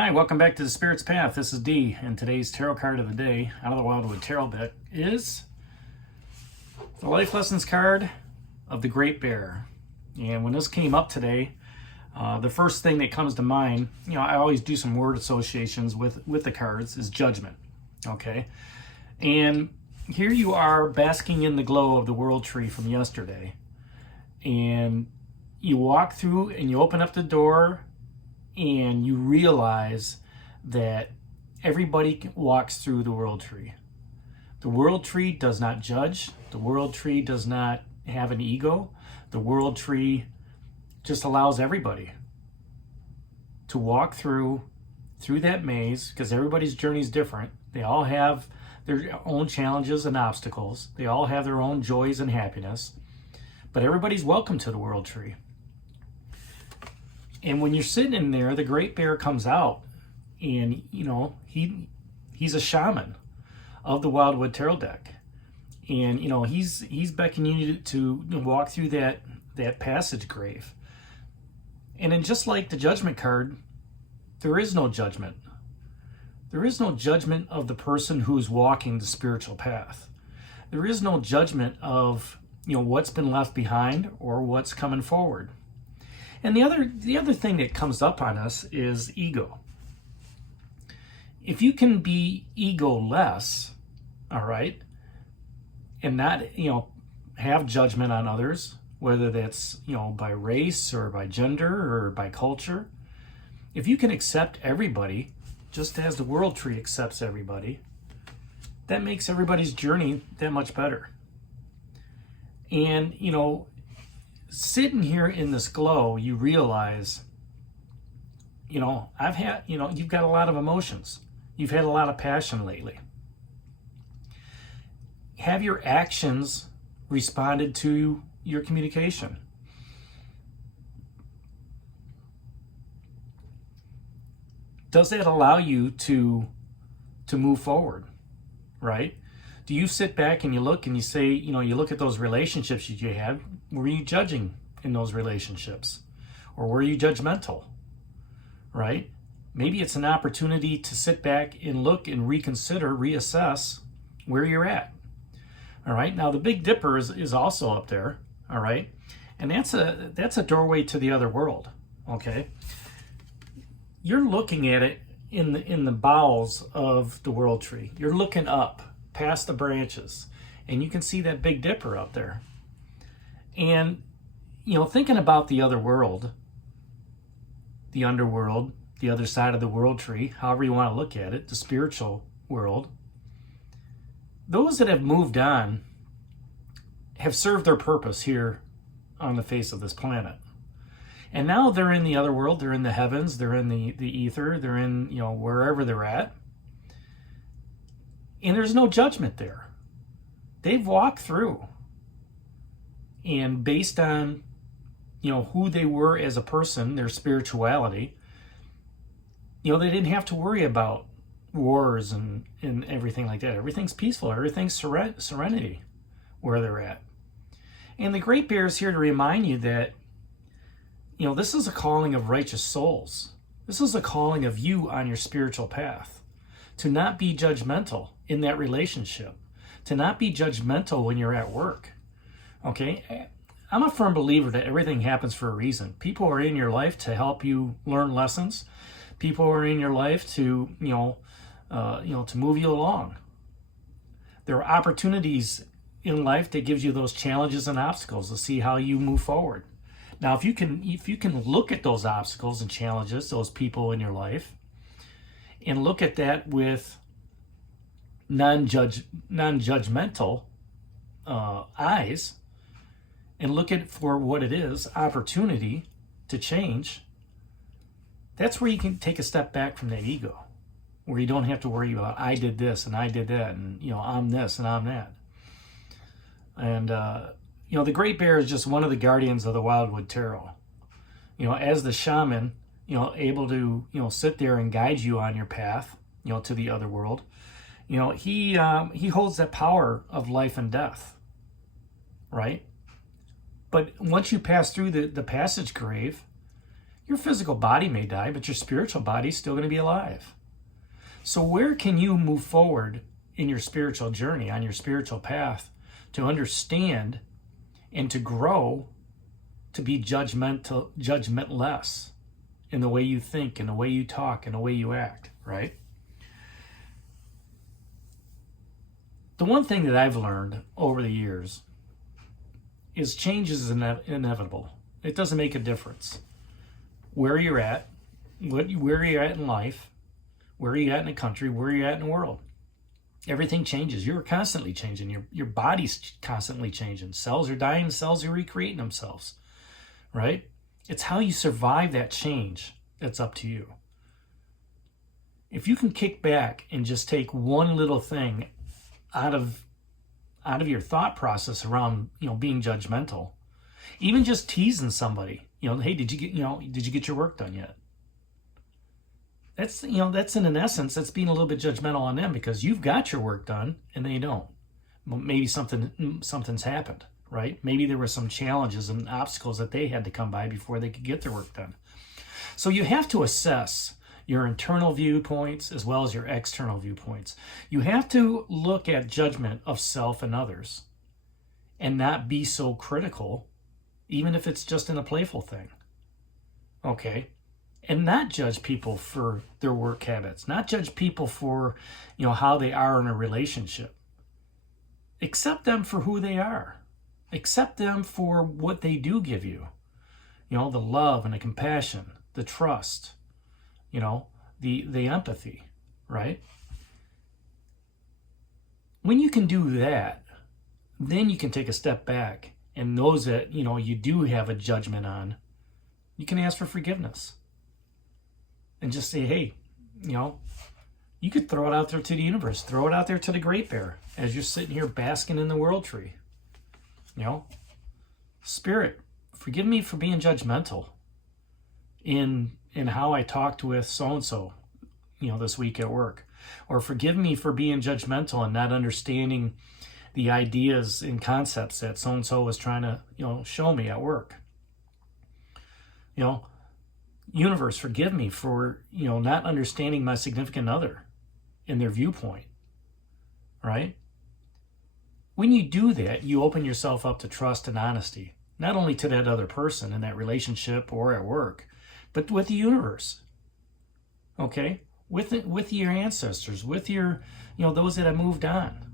Hi, welcome back to the Spirit's Path. This is Dee, and today's tarot card of the day out of the Wildwood Tarot deck is the Life Lessons card of the Great Bear. And when this came up today, the first thing that comes to mind, I always do some word associations with the cards, is judgment. Okay, and here you are basking in the glow of the world tree from yesterday, and you walk through and you open up the door and you realize that everybody walks through the world tree. The world tree does not judge. The world tree does not have an ego. The world tree just allows everybody to walk through that maze, because everybody's journey is different. They all have their own challenges and obstacles. They all have their own joys and happiness. But everybody's welcome to the world tree. And when you're sitting in there, the Great Bear comes out, and he's a shaman of the Wildwood Tarot deck, and he's beckoning you to walk through that passage grave. And then, just like the Judgment card, there is no judgment. There is no judgment of the person who's walking the spiritual path. There is no judgment of what's been left behind or what's coming forward. And the other thing that comes up on us is ego. If you can be ego-less, all right, and not, have judgment on others, whether that's, by race or by gender or by culture, if you can accept everybody, just as the world tree accepts everybody, that makes everybody's journey that much better. And, sitting here in this glow, you realize, you've got a lot of emotions. You've had a lot of passion lately. Have your actions responded to your communication? Does that allow you to move forward, right? Do you sit back and you look and you say, you look at those relationships that you had, were you judging in those relationships? Or were you judgmental, right? Maybe it's an opportunity to sit back and look and reconsider, reassess where you're at. All right, now the Big Dipper is also up there, all right? And that's a doorway to the other world, okay? You're looking at it in the bowels of the world tree. You're looking up past the branches, and you can see that Big Dipper up there. And thinking about the other world, the underworld, the other side of the world tree, however you want to look at it, the spiritual world, those that have moved on have served their purpose here on the face of this planet. And now they're in the other world, they're in the heavens, they're in the ether, they're in, wherever they're at. And there's no judgment there. They've walked through. And based on, who they were as a person, their spirituality, they didn't have to worry about wars and everything like that. Everything's peaceful. Everything's serenity where they're at. And the Great Bear is here to remind you that, this is a calling of righteous souls. This is a calling of you on your spiritual path. To not be judgmental in that relationship. To not be judgmental when you're at work. Okay? I'm a firm believer that everything happens for a reason. People are in your life to help you learn lessons. People are in your life to, to move you along. There are opportunities in life that gives you those challenges and obstacles to see how you move forward. Now, if you can look at those obstacles and challenges, those people in your life, and look at that with non-judgmental eyes, and look at it for what it is, opportunity to change, that's where you can take a step back from that ego, where you don't have to worry about, I did this and I did that, and I'm this and I'm that. And the Great Bear is just one of the guardians of the Wildwood Tarot. As the shaman, able to sit there and guide you on your path, to the other world. He holds that power of life and death, right? But once you pass through the passage grave, Your physical body may die, but your spiritual body is still going to be alive. So where can you move forward in your spiritual journey, on your spiritual path, to understand and to grow, to be judgmentless in the way you think, in the way you talk, in the way you act, right? The one thing that I've learned over the years is change is inevitable. It doesn't make a difference where you're at, where you're at in life, where you're at in the country, where you're at in the world. Everything changes. You're constantly changing. Your body's constantly changing. Cells are dying, cells are recreating themselves, right? It's how you survive that change that's up to you. If you can kick back and just take one little thing out of your thought process around, being judgmental, even just teasing somebody, hey, did you get your work done yet? That's in essence, that's being a little bit judgmental on them because you've got your work done and they don't. Maybe something's happened, right? Maybe there were some challenges and obstacles that they had to come by before they could get their work done. So you have to assess your internal viewpoints as well as your external viewpoints. You have to look at judgment of self and others and not be so critical, even if it's just in a playful thing. Okay? And not judge people for their work habits, not judge people for, how they are in a relationship. Accept them for who they are. Accept them for what they do give you. The love and the compassion, the trust, the empathy, right? When you can do that, then you can take a step back, and those that, you do have a judgment on, you can ask for forgiveness. And just say, hey, you could throw it out there to the universe. Throw it out there to the Great Bear as you're sitting here basking in the world tree. Spirit, forgive me for being judgmental in how I talked with so-and-so, this week at work. Or forgive me for being judgmental and not understanding the ideas and concepts that so-and-so was trying to, show me at work. Universe, forgive me for, not understanding my significant other and their viewpoint, right? When you do that, you open yourself up to trust and honesty, not only to that other person in that relationship or at work, but with the universe, okay? With your ancestors, with your, those that have moved on.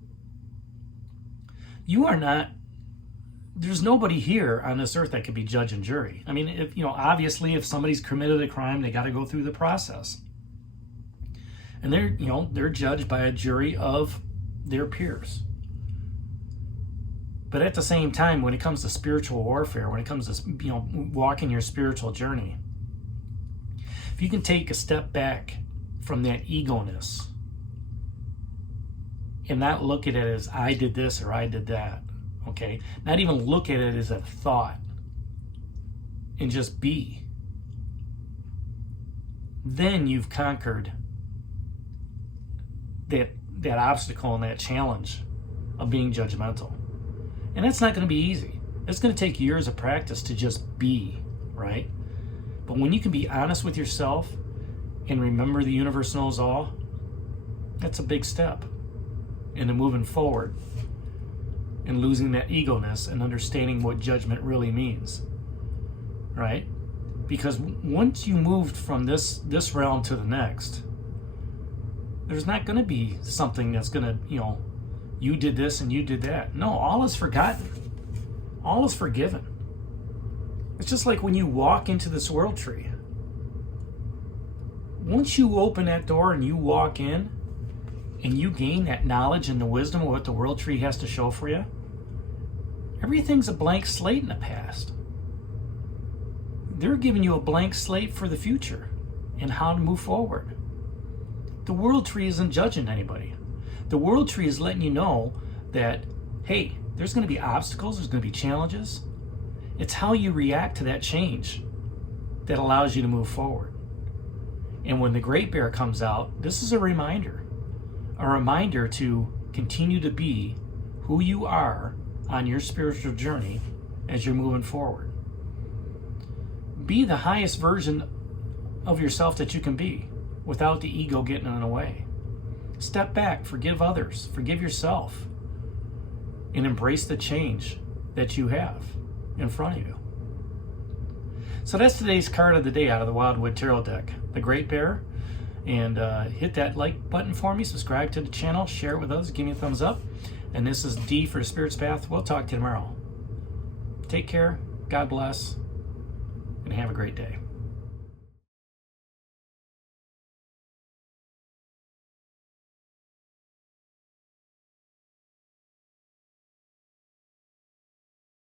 You are not, there's nobody here on this earth that could be judge and jury. I mean, if, obviously if somebody's committed a crime, they got to go through the process. And they're judged by a jury of their peers. But at the same time, when it comes to spiritual warfare, when it comes to, walking your spiritual journey, if you can take a step back from that ego-ness and not look at it as I did this or I did that, okay? Not even look at it as a thought and just be. Then you've conquered that obstacle and that challenge of being judgmental. And that's not going to be easy. It's going to take years of practice to just be, right? But when you can be honest with yourself and remember the universe knows all, that's a big step into moving forward and losing that ego-ness and understanding what judgment really means, right? Because once you moved from this realm to the next, there's not going to be something that's going to, you did this and you did that. No, all is forgotten. All is forgiven. It's just like when you walk into this world tree. Once you open that door and you walk in and you gain that knowledge and the wisdom of what the world tree has to show for you, everything's a blank slate in the past. They're giving you a blank slate for the future and how to move forward. The world tree isn't judging anybody. The world tree is letting you know that, hey, there's going to be obstacles, there's going to be challenges. It's how you react to that change that allows you to move forward. And when the Great Bear comes out, this is a reminder to continue to be who you are on your spiritual journey as you're moving forward. be the highest version of yourself that you can be without the ego getting in the way. Step back, forgive others, forgive yourself, and embrace the change that you have in front of you. So that's today's card of the day out of the Wildwood Tarot deck, the Great Bear. And hit that like button for me, subscribe to the channel, share it with others, give me a thumbs up. And this is D for the Spirit's Path. We'll talk to you tomorrow. Take care, God bless, and have a great day.